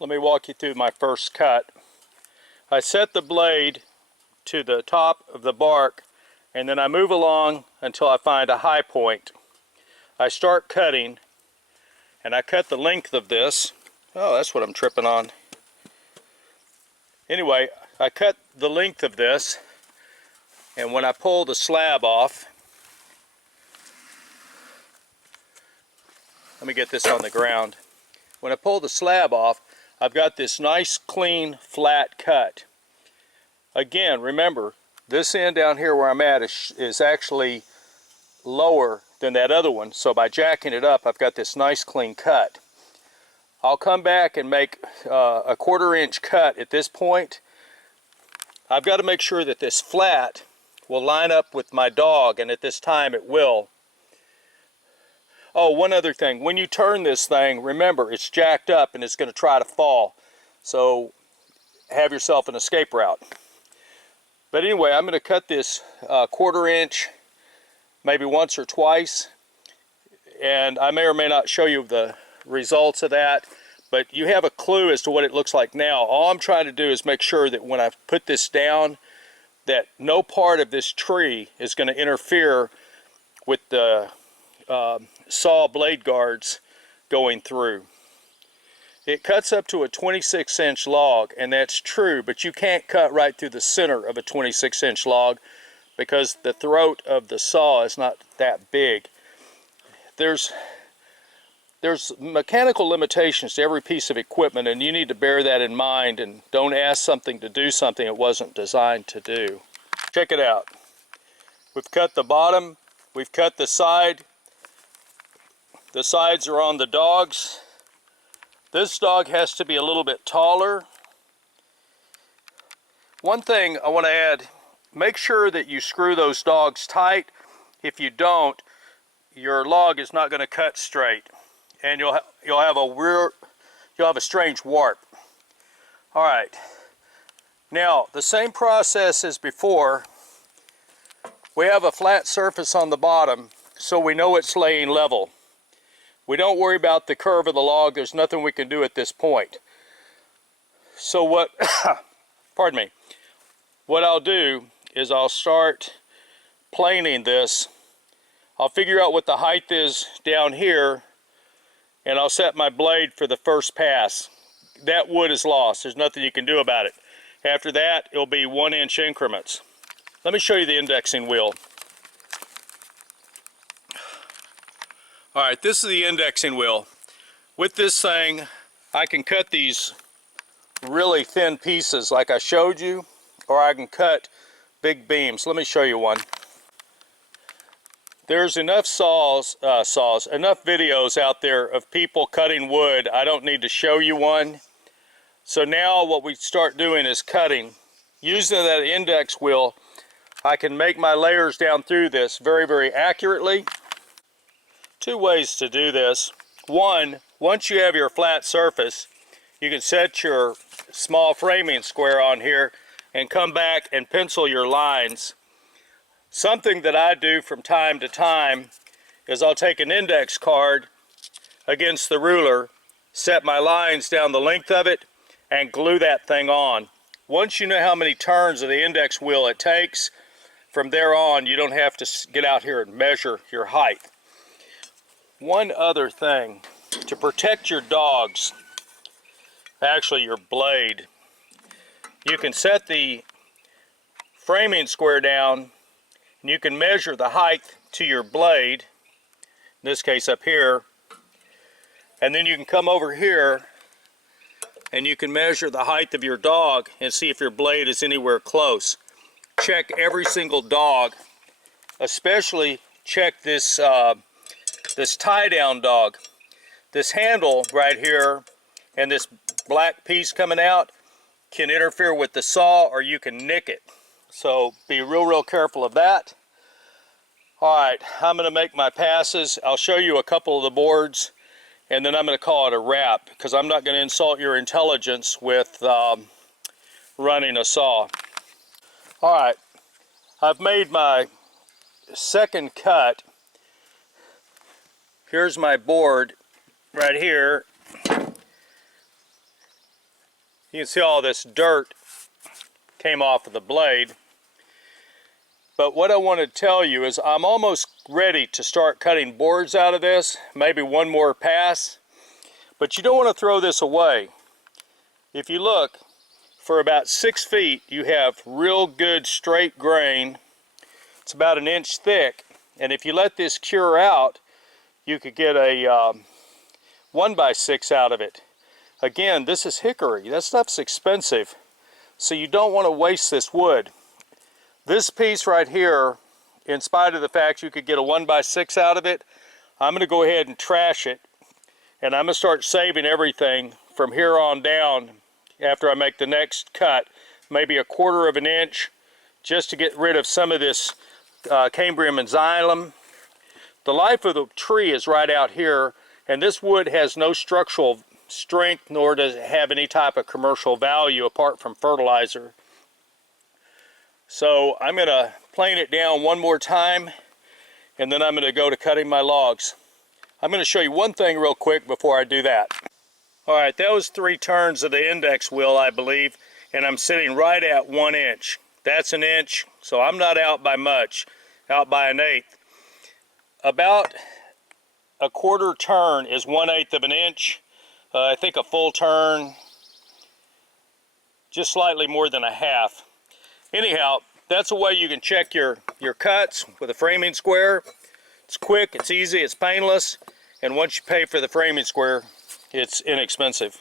Let me walk you through my first cut. I set the blade to the top of the bark, and then I move along until I find a high point. I start cutting, and I cut the length of this. Oh, that's what I'm tripping on. Anyway, I cut the length of this, and when I pull the slab off, let me get this on the ground. When I pull the slab off, I've got this nice, clean, flat cut. Again, remember, this end down here where I'm at is actually lower than that other one, so by jacking it up, I've got this nice, clean cut. I'll come back and make a 1/4 inch cut at this point. I've got to make sure that this flat will line up with my dog, and at this time it will. Oh, one other thing. When you turn this thing, remember, it's jacked up and it's going to try to fall. So have yourself an escape route. But anyway, I'm going to cut this 1/4 inch, maybe once or twice. And I may or may not show you the results of that, but you have a clue as to what it looks like now. All I'm trying to do is make sure that when I put this down, that no part of this tree is going to interfere with the saw blade guards going through. It cuts up to a 26-inch log, and that's true, but you can't cut right through the center of a 26-inch log because the throat of the saw is not that big. There's mechanical limitations to every piece of equipment, and you need to bear that in mind, and don't ask something to do something it wasn't designed to do. Check it out. We've cut the bottom, we've cut the side. The sides are on the dogs. This dog has to be a little bit taller. One thing I want to add, make sure that you screw those dogs tight. If you don't, your log is not going to cut straight, and you'll have a strange warp. All right. Now, the same process as before. We have a flat surface on the bottom, so we know it's laying level. We don't worry about the curve of the log. There's nothing we can do at this point. So what, pardon me, what I'll do is I'll start planing this. I'll figure out what the height is down here, and I'll set my blade for the first pass. That wood is lost. There's nothing you can do about it. After that, it'll be 1-inch increments. Let me show you the indexing wheel. Alright, this is the indexing wheel. With this thing, I can cut these really thin pieces like I showed you, or I can cut big beams. Let me show you one. There's enough enough videos out there of people cutting wood. I don't need to show you one. So now what we start doing is cutting. Using that index wheel, I can make my layers down through this very, very accurately. Two ways to do this. One, once you have your flat surface, you can set your small framing square on here and come back and pencil your lines. Something that I do from time to time is I'll take an index card against the ruler, set my lines down the length of it, and glue that thing on. Once you know how many turns of the index wheel it takes, from there on you don't have to get out here and measure your height. One other thing, to protect your dogs, actually your blade, you can set the framing square down and you can measure the height to your blade, in this case up here, and then you can come over here and you can measure the height of your dog and see if your blade is anywhere close. Check every single dog, especially check this this tie-down dog. This handle right here and this black piece coming out can interfere with the saw, or you can nick it. So be real careful of that. Alright, I'm going to make my passes. I'll show you a couple of the boards, and then I'm going to call it a wrap, because I'm not going to insult your intelligence with running a saw. Alright, I've made my second cut. Here's my board right here. You can see all this dirt came off of the blade. But what I want to tell you is I'm almost ready to start cutting boards out of this, maybe one more pass. But you don't want to throw this away. If you look, for about 6 feet, you have real good straight grain. It's about 1 inch thick. And if you let this cure out, you could get a 1x6 out of it. Again, this is hickory. That stuff's expensive. So you don't want to waste this wood. This piece right here, in spite of the fact you could get a 1x6 out of it, I'm going to go ahead and trash it. And I'm going to start saving everything from here on down after I make the next cut. Maybe 1/4 of an inch, just to get rid of some of this cambrium and xylem. The life of the tree is right out here, and this wood has no structural strength, nor does it have any type of commercial value apart from fertilizer. So I'm going to plane it down one more time, and then I'm going to go to cutting my logs. I'm going to show you one thing real quick before I do that. Alright, that was 3 turns of the index wheel, I believe, and I'm sitting right at 1 inch. That's 1 inch, so I'm not out by much, out by 1/8. About 1/4 turn is 1/8 of an inch. I think a full turn, just slightly more than 1/2. Anyhow, that's a way you can check your cuts with a framing square. It's quick, it's easy, it's painless, and once you pay for the framing square, it's inexpensive.